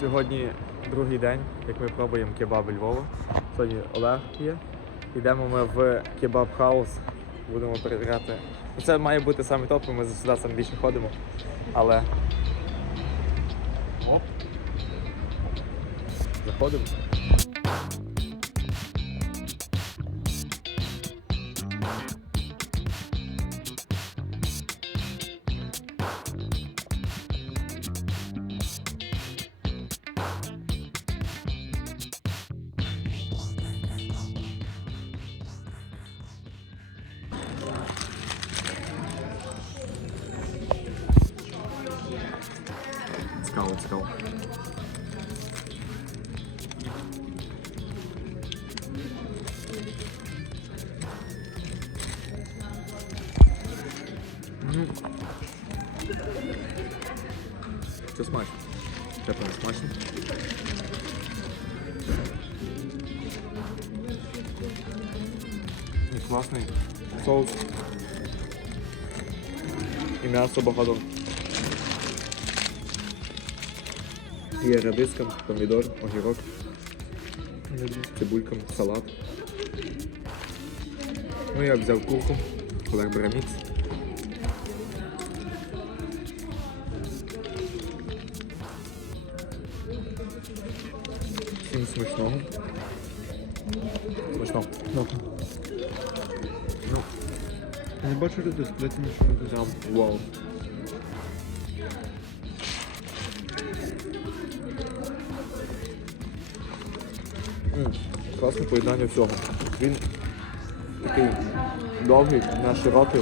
Сьогодні другий день, як ми пробуємо кебаб Львова. Сьогодні Олег є. Йдемо ми в кебаб хаус, будемо перевіряти. Ну, Це має бути саме топ, ми сюди саме більше ходимо. Але. Оп. Заходимо. Цікаво, цікаво. Мгм. Це смачно. Це прям смачно. І класний соус. І м'ясо багато. Є редиска, помідор, огірок, цибулька, салат. Ну я взяв курку, бере. Всім смачного. Смачного. Ну. Ну. Не бачу редиск, дайте нічого не Прям вау. Класне поєднання всього. Він такий довгий, не широкий,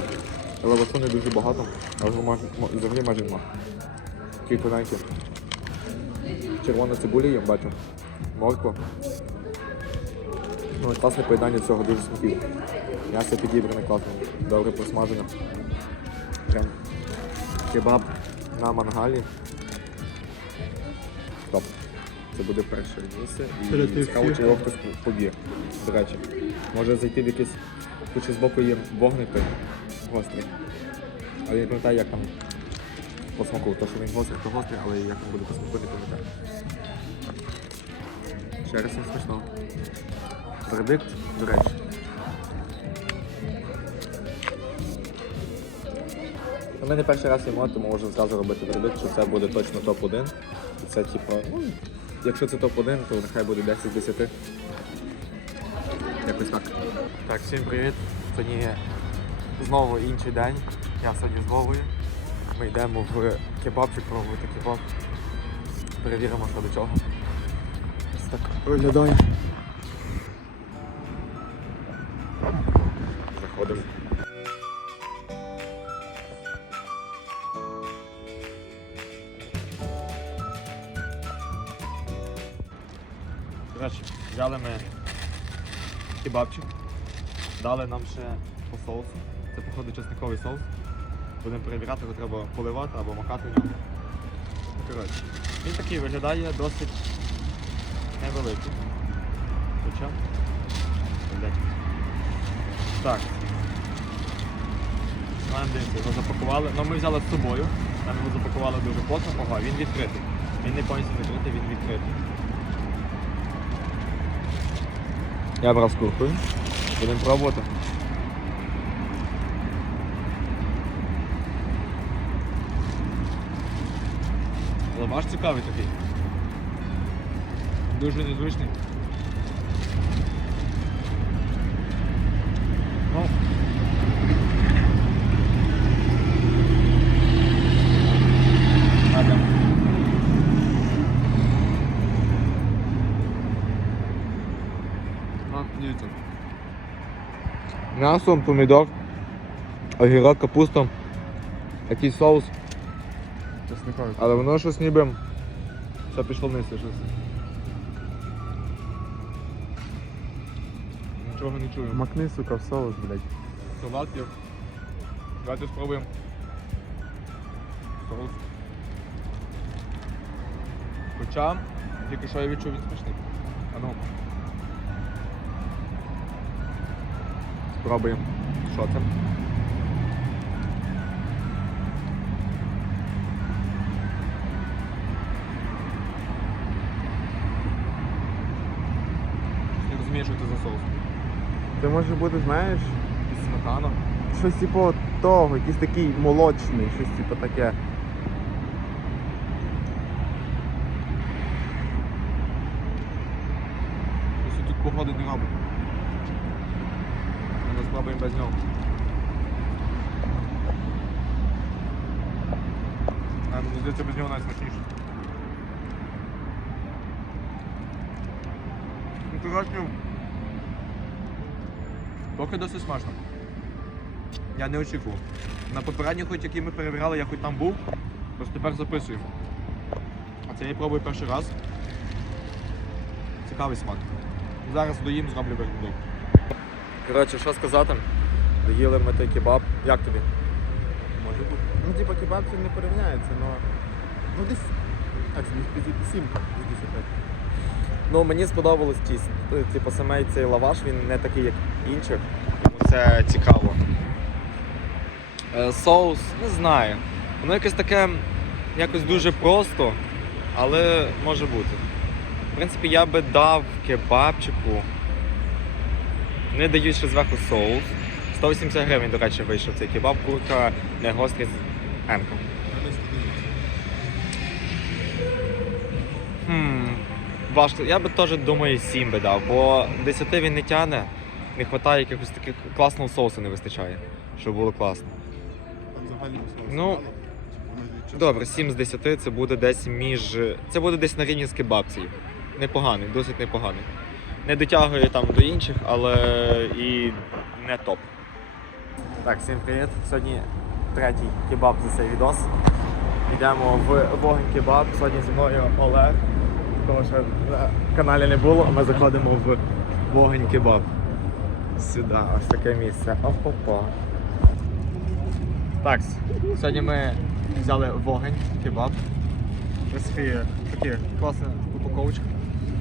але не дуже багато, а взагалі майже нема. Такий тоненький. Червона цибуля є, бачу. Морква. Ну, класне поєднання всього дуже смаків. М'ясо підібране класно, добре просмажене. Прям кебаб на мангалі. Топ. Це буде перше місце. І цікаво, чи його хтось поб'є. До речі, може зайти в якийсь. Тут ще збоку є вогник гострий. Але я не пам'ятаю, як там по смаку. То, що він гострий, то гострий, але як він буде по смаку, не пам'ятаю. Ще раз не смачно. Вердикт, до речі. Ну, Ми не перший раз їмо, тому можемо зразу робити вердикт, що це буде точно топ-1. І це типу, ну, якщо це топ-1, то нехай буде 10 з 10. Якось так. Так, всім привіт. Сьогодні знову інший день. Я сьогодні з Вовою. Ми йдемо в кебабчик пробувати кебаб. Перевіримо, що до чого. Ось так виглядає. Заходимо. Взяли ми кебабчик, дали нам ще по соусу. Це, походу, чесниковий соус. Будемо перевіряти, його треба поливати або макати в нього. Коротше, він такий виглядає досить невеликий. Хоча. Так. Маємо дивіться, його запакували. Ну ми взяли з собою. Нам його запакували дуже плотно, ага, він відкритий. Він не повністю закритий, він відкритий. Я брав з куркою. Будемо пробувати. Лаваш цікавий такий. Дуже незвичний. Ну. Надо. А, дивіться. М'ясо, помідор, огірок, капуста, якийсь соус, але воно щось ніби. Все пішло вниз щось. Нічого не чую. Макни, сука, в соус, блядь. Салат є. Давайте спробуємо. Соус. Хоча, тільки що я відчув він смачний. А ну. Пробуємо. Що це? Не розумію, що це за соус. Це може бути, знаєш, Із сметана. щось типу того, якийсь такий молочний, щось типу таке. Ось тут погоди не робить. Ми спробуємо без. А, мені здається, без нього найсмачніше. Ну, коротше, поки досить смачно. Я не очікував. На попередніх, хоч які ми перевіряли, я хоч там був, просто тепер записую. А це я пробую перший раз. Цікавий смак. Зараз доїм, зроблю вербуду. Коротше, що сказати? Доїли ми той кебаб. Як тобі? Може бути. Ну, типу, кебаб це не порівняється, але. Ну десь. Так, десь 7 з 10. Ну, мені сподобалось тіст. Типу, саме цей лаваш, він не такий, як інших. Тому це цікаво. Е, соус, не знаю. Воно якесь таке, якось дуже просто, але може бути. В принципі, я би дав кебабчику. Не дають ще зверху соус. 180 гривень, до речі, вийшов цей кебаб, курка не гострий з енком. Хм, важко. Я би теж думаю 7 би дав, бо 10 він не тягне, не вистачає якихось таких класного соусу не вистачає, щоб було класно. Ну, Добре, 7 з 10 це буде десь між. Це буде десь на рівні з кебабцією. Непоганий, досить непоганий. Не дотягує там до інших, але і не топ. Так, всім привіт. Сьогодні третій кебаб за цей відос. Йдемо в вогонь кебаб. Сьогодні зі мною Олег. Того що на каналі не було, а ми заходимо в вогонь кебаб. Сюди, ось таке місце. Опа-па. Так, сьогодні ми взяли вогонь, кебаб. Ось такі класна упаковочка.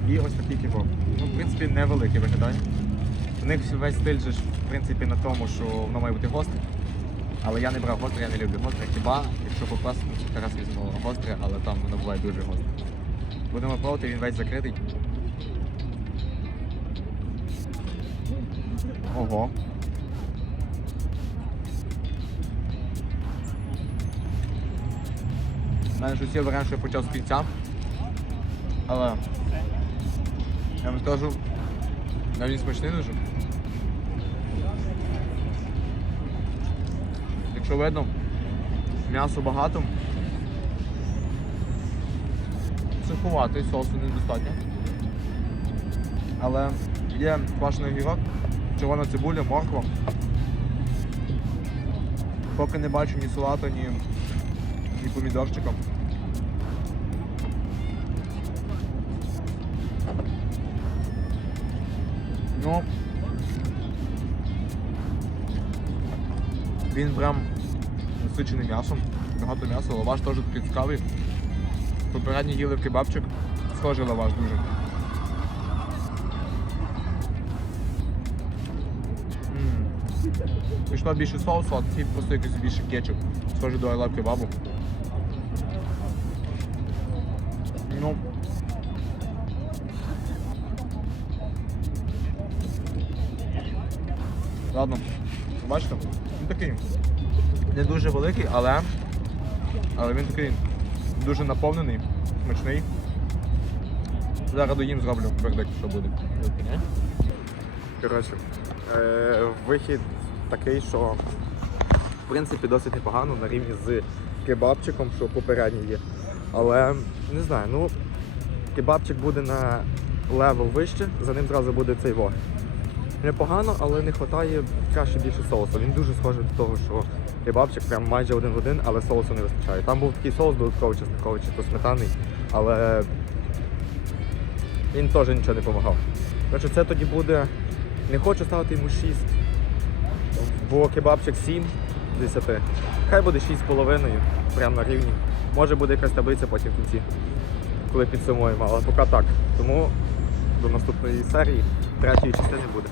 І ось такий кебаб. Ну, в принципі, невеликий виглядає. У них весь стиль же ж, в принципі, на тому, що воно має бути гостре. Але я не брав гостре, я не люблю гостре. Хіба, якщо попасти, то раз візьму гостре, але там воно буває дуже гостре. Будемо пробувати, він весь закритий. Ого. У мене ж усі варіант, що я почав з кінця. Але я вам скажу, на він смачний дуже. Якщо видно, м'ясо багато. Суховатий, соусу недостатньо. Але є квашений огірок, червона цибуля, морква. Поки не бачу ні салату, ні, ні помідорчика. Ну, він прям насичений м'ясом, багато м'яса, лаваш теж такий цікавий. Попередньо їли в кебабчик, схожий лаваш дуже. Пішло більше соусу, а цей просто якийсь більше кетчуп. Схожий до love кебабу. Ладно, бачите, він такий не дуже великий, але, але він такий дуже наповнений, смачний. Зараз доїм зроблю вердикт, що буде. Коротше, е, вихід такий, що в принципі досить непогано на рівні з кебабчиком, що попередній є. Але не знаю, ну кебабчик буде на левел вище, за ним зразу буде цей вогонь. Непогано, але не вистачає краще більше соусу. Він дуже схожий до того, що кебабчик прям майже один в один, але соусу не вистачає. Там був такий соус додатковий чесниковий чи то сметаний, але він теж нічого не допомагав. Коротше, це тоді буде. Не хочу ставити йому 6, бо кебабчик 7 з 10. Хай буде 6,5, прямо на рівні. Може буде якась таблиця потім в кінці, коли підсумуємо, але поки так. Тому до наступної серії третьої частини буде.